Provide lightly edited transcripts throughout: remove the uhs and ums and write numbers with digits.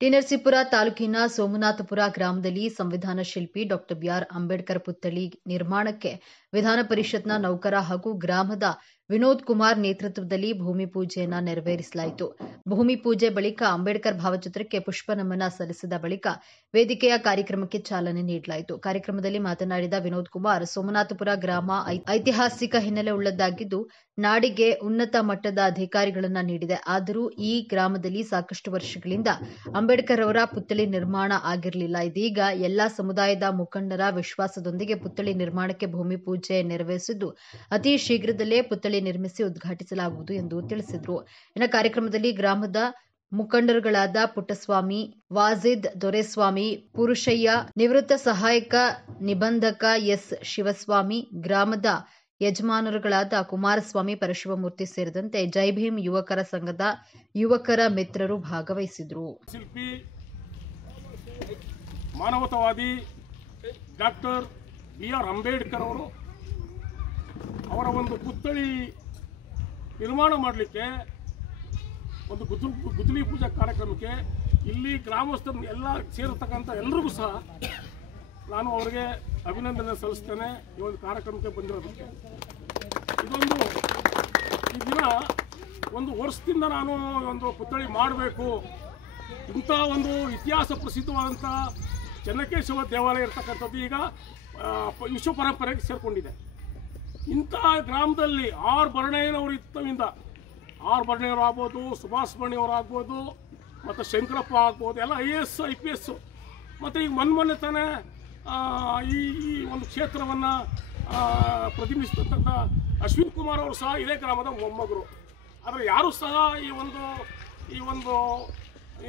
ಟಿ.ನರಸೀಪುರ ತಾಲೂಕಿನ ಸೋಮನಾಥಪುರ ಗ್ರಾಮದಲ್ಲಿ ಸಂವಿಧಾನ ಶಿಲ್ಪಿ ಡಾ. ಬಿ.ಆರ್. ಅಂಬೇಡ್ಕರ್ ಪುತ್ಥಳಿ ನಿರ್ಮಾಣಕ್ಕೆ ವಿಧಾನ ಪರಿಷತ್ನ ನೌಕರ ಹಾಗೂ ಗ್ರಾಮದ ವಿನೋದ್ ಕುಮಾರ್ ನೇತೃತ್ವದಲ್ಲಿ ಭೂಮಿ ಪೂಜೆಯನ್ನು ನೆರವೇರಿಸಲಾಯಿತು. ಭೂಮಿ ಪೂಜೆ ಬಳಿಕ ಅಂಬೇಡ್ಕರ್ ಭಾವಚಿತ್ರಕ್ಕೆ ಪುಷ್ಪ ನಮನ ಸಲ್ಲಿಸಿದ ಬಳಿಕ ವೇದಿಕೆಯ ಕಾರ್ಯಕ್ರಮಕ್ಕೆ ಚಾಲನೆ ನೀಡಲಾಯಿತು. ಕಾರ್ಯಕ್ರಮದಲ್ಲಿ ಮಾತನಾಡಿದ ವಿನೋದ್ ಕುಮಾರ್, ಸೋಮನಾಥಪುರ ಗ್ರಾಮ ಐತಿಹಾಸಿಕ ಹಿನ್ನೆಲೆ ಉಳ್ಳದ್ದಾಗಿದ್ದು, ನಾಡಿಗೆ ಉನ್ನತ ಮಟ್ಟದ ಅಧಿಕಾರಿಗಳನ್ನು ನೀಡಿದೆ. ಆದರೂ ಈ ಗ್ರಾಮದಲ್ಲಿ ಸಾಕಷ್ಟು ವರ್ಷಗಳಿಂದ ಅಂಬೇಡ್ಕರ್ ಅವರ ಪುತ್ಥಳಿ ನಿರ್ಮಾಣ ಆಗಿರಲಿಲ್ಲ. ಇದೀಗ ಎಲ್ಲಾ ಸಮುದಾಯದ ಮುಖಂಡರ ವಿಶ್ವಾಸದೊಂದಿಗೆ ಪುತ್ಥಳಿ ನಿರ್ಮಾಣಕ್ಕೆ ಭೂಮಿ ಪೂಜೆ ನೆರವೇರಿಸಿದ್ದು, ಅತಿ ಶೀಘ್ರದಲ್ಲೇ ಪುತ್ಥಳಿ ನಿರ್ಮಿಸಿ ಉದ್ಘಾಟಿಸಲಾಗುವುದು ಎಂದು ತಿಳಿಸಿದರು. ಇನ್ನು ಕಾರ್ಯಕ್ರಮದಲ್ಲಿ ಗ್ರಾಮದ ಮುಖಂಡರುಗಳಾದ ಪುಟ್ಟಸ್ವಾಮಿ, ವಾಜಿದ್, ದೊರೆಸ್ವಾಮಿ, ಪುರುಷಯ್ಯ, ನಿವೃತ್ತ ಸಹಾಯಕ ನಿಬಂಧಕ ಎಸ್. ಶಿವಸ್ವಾಮಿ, ಗ್ರಾಮದ ಯಜಮಾನರುಗಳಾದ ಕುಮಾರಸ್ವಾಮಿ, ಪರಶಿವಮೂರ್ತಿ ಸೇರಿದಂತೆ ಜೈ ಭೀಮ್ ಯುವಕರ ಸಂಘದ ಯುವಕರ ಮಿತ್ರರು ಭಾಗವಹಿಸಿದರು. ಶಿಲ್ಪಿ, ಮಾನವತಾವಾದಿ ಡಾಕ್ಟರ್ ಬಿ.ಆರ್. ಅಂಬೇಡ್ಕರ್ ಅವರು ಅವರ ಒಂದು ಪುತ್ಥಳಿ ನಿರ್ಮಾಣ ಮಾಡಲಿಕ್ಕೆ ಒಂದು ಗುದ್ದಲಿ ಪೂಜಾ ಕಾರ್ಯಕ್ರಮಕ್ಕೆ ಇಲ್ಲಿ ಗ್ರಾಮಸ್ಥರು ಎಲ್ಲ ಸೇರಿರ್ತಕ್ಕಂಥ ಎಲ್ಲರಿಗೂ ಸಹ ನಾನು ಅವರಿಗೆ ಅಭಿನಂದನೆ ಸಲ್ಲಿಸ್ತೇನೆ. ಈ ಒಂದು ಕಾರ್ಯಕ್ರಮಕ್ಕೆ ಬಂದಿರೋದಕ್ಕೆ ಈ ದಿನ ಒಂದು ವರ್ಷದಿಂದ ನಾನು ಒಂದು ಪುತ್ಥಳಿ ಮಾಡಬೇಕು, ಇಂಥ ಒಂದು ಇತಿಹಾಸ ಪ್ರಸಿದ್ಧವಾದಂಥ ಚೆನ್ನಕೇಶವ ದೇವಾಲಯ ಇರ್ತಕ್ಕಂಥದ್ದು ಈಗ ವಿಶ್ವ ಪರಂಪರೆಗೆ ಸೇರಿಕೊಂಡಿದೆ. ಇಂಥ ಗ್ರಾಮದಲ್ಲಿ ಆರ್ ಬರಣಯ್ಯನವರು ಇತ್ತವಿಂದ ಆರ್ ಬರಣಯ್ಯವರು ಆಗ್ಬೋದು, ಸುಭಾಷ್ ಬರಣಯ್ಯವರು ಆಗ್ಬೋದು, ಮತ್ತು ಶಂಕರಪ್ಪ ಆಗ್ಬೋದು, ಎಲ್ಲ IAS IPS, ಮತ್ತು ಈಗ ಮೊನ್ನೆ ತಾನೇ ಈ ಒಂದು ಕ್ಷೇತ್ರವನ್ನು ಪ್ರತಿನಿಧಿಸ್ತಕ್ಕಂಥ ಅಶ್ವಿನ್ ಕುಮಾರ್ ಅವರು ಸಹ ಇದೇ ಗ್ರಾಮದ ಮೊಮ್ಮಗರು. ಆದರೆ ಯಾರೂ ಸಹ ಈ ಒಂದು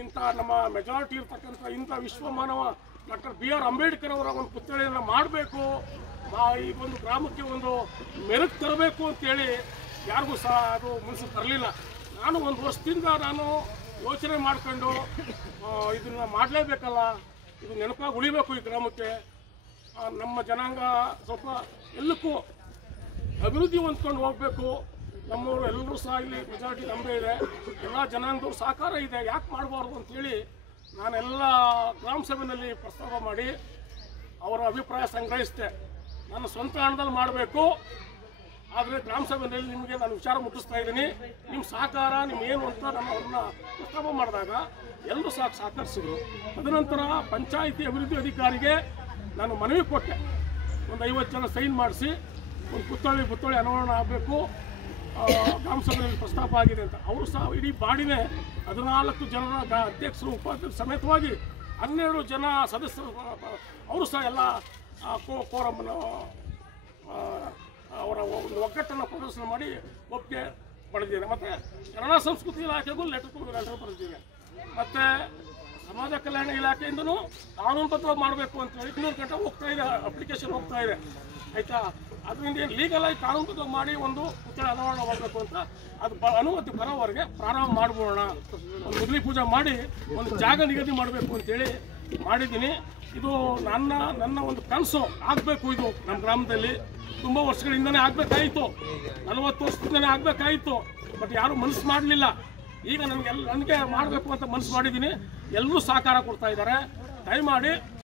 ಇಂಥ ನಮ್ಮ ಮೆಜಾರಿಟಿ ಇರ್ತಕ್ಕಂಥ ಇಂಥ ವಿಶ್ವಮಾನವ ಡಾಕ್ಟರ್ ಬಿ.ಆರ್. ಅಂಬೇಡ್ಕರ್ ಅವರ ಒಂದು ಪುತ್ಥಳಿಯನ್ನು ಮಾಡಬೇಕು, ಈ ಒಂದು ಗ್ರಾಮಕ್ಕೆ ಒಂದು ಮೆರುಗು ತರಬೇಕು ಅಂತೇಳಿ ಯಾರಿಗೂ ಸಹ ಅದು ಮನಸ್ಸಿಗೆ ತರಲಿಲ್ಲ. ನಾನು ಒಂದು ವರ್ಷದಿಂದ ನಾನು ಯೋಚನೆ ಮಾಡ್ಕೊಂಡು ಇದನ್ನು ಮಾಡಲೇಬೇಕಲ್ಲ, ಇದು ನೆನಪಾಗಿ ಉಳಿಬೇಕು ಈ ಗ್ರಾಮಕ್ಕೆ. ನಮ್ಮ ಜನಾಂಗ ಸ್ವಲ್ಪ ಎಲ್ಲಕ್ಕೂ ಅಭಿವೃದ್ಧಿ ಹೊಂದ್ಕೊಂಡು ಹೋಗಬೇಕು. ನಮ್ಮವರು ಎಲ್ಲರೂ ಸಹ ಇಲ್ಲಿ ಮೆಜಾರಿಟಿ ನಂಬೇ ಇದೆ, ಎಲ್ಲ ಜನಾಂಗದವ್ರು ಸಹಕಾರ ಇದೆ, ಯಾಕೆ ಮಾಡಬಾರ್ದು ಅಂತೇಳಿ ನಾನೆಲ್ಲ ಗ್ರಾಮ ಸಭೆಯಲ್ಲಿ ಪ್ರಸ್ತಾವ ಮಾಡಿ ಅವರ ಅಭಿಪ್ರಾಯ ಸಂಗ್ರಹಿಸಿದೆ. ನನ್ನ ಸ್ವಂತ ಹಣದಲ್ಲಿ ಮಾಡಬೇಕು, ಆದರೆ ಗ್ರಾಮ ಸಭೆಯಲ್ಲಿ ನಿಮಗೆ ನಾನು ವಿಚಾರ ಮುಟ್ಟಿಸ್ತಾ ಇದ್ದೀನಿ, ನಿಮ್ಮ ಸಹಕಾರ ನಿಮ್ಮ ಏನು ಅಂತ ನಾನು ಅವ್ರನ್ನ ಪ್ರಸ್ತಾಪ ಮಾಡಿದಾಗ ಎಲ್ಲರೂ ಸಹಕರಿಸಿದ್ರು. ತದನಂತರ ಪಂಚಾಯಿತಿ ಅಭಿವೃದ್ಧಿ ಅಧಿಕಾರಿಗೆ ನಾನು ಮನವಿ ಕೊಟ್ಟೆ, ಒಂದು 50 ಜನ ಸೈನ್ ಮಾಡಿಸಿ ಒಂದು ಪುತ್ಥಳಿ ಅನಾವರಣ ಆಗಬೇಕು, ಗ್ರಾಮ ಸಭೆಯಲ್ಲಿ ಪ್ರಸ್ತಾಪ ಆಗಿದೆ ಅಂತ. ಅವರು ಸಹ ಇಡೀ ಬಾಡಿನೇ 14 ಜನರ ಅಧ್ಯಕ್ಷರು ಉಪಾಧ್ಯಕ್ಷರು ಸಮೇತವಾಗಿ 12 ಜನ ಸದಸ್ಯರು ಅವರು ಸಹ ಎಲ್ಲ ಕೋರಮ್ಮನ್ನು ಅವರ ಒಂದು ಒಗ್ಗಟ್ಟನ್ನು ಪ್ರದರ್ಶನ ಮಾಡಿ ಒಪ್ಪಿಗೆ ಪಡೆದಿದ್ದಾರೆ. ಮತ್ತು ಕನ್ನಡ ಸಂಸ್ಕೃತಿ ಇಲಾಖೆಗೂ ಲೆಟರ್ ಬರೆದಿದೆ. ಮತ್ತು ಸಮಾಜ ಕಲ್ಯಾಣ ಇಲಾಖೆಯಿಂದನೂ ಕಾನೂನುಬದ್ಧವಾಗಿ ಮಾಡಬೇಕು ಅಂತೇಳಿ 200 ಗಂಟೆ ಹೋಗ್ತಾ ಇದೆ, ಅಪ್ಲಿಕೇಶನ್ ಹೋಗ್ತಾ ಇದೆ, ಆಯಿತಾ. ಅದರಿಂದ ಏನು ಲೀಗಲಾಗಿ ಕಾನೂನುಬದ್ಧವಾಗಿ ಮಾಡಿ ಒಂದು ಪುತ್ಥಳಿ ಅನಾವರಣ ಮಾಡಬೇಕು ಅಂತ ಅದು ಅನುಮತಿ ಬರೋವರೆಗೆ ಪ್ರಾರಂಭ ಮಾಡ್ಬೋಣ, ಒಂದು ಗುದ್ದಲಿ ಪೂಜೆ ಮಾಡಿ ಒಂದು ಜಾಗ ನಿಗದಿ ಮಾಡಬೇಕು ಅಂತೇಳಿ ಮಾಡಿದ್ದೀನಿ. ಇದು ನನ್ನ ಒಂದು ಕನಸು ಆಗಬೇಕು. ಇದು ನಮ್ಮ ಗ್ರಾಮದಲ್ಲಿ ತುಂಬ ವರ್ಷಗಳಿಂದನೇ ಆಗಬೇಕಾಯಿತು, 40 ವರ್ಷದಿಂದನೇ ಆಗಬೇಕಾಯಿತು. ಬಟ್ ಯಾರೂ ಮನಸ್ಸು ಮಾಡಲಿಲ್ಲ. ಈಗ ನನಗೆ ಮಾಡಬೇಕು ಅಂತ ಮನಸ್ಸು ಮಾಡಿದ್ದೀನಿ. ಎಲ್ಲರೂ ಸಹಕಾರ ಕೊಡ್ತಾ ಇದ್ದಾರೆ. ದಯಮಾಡಿ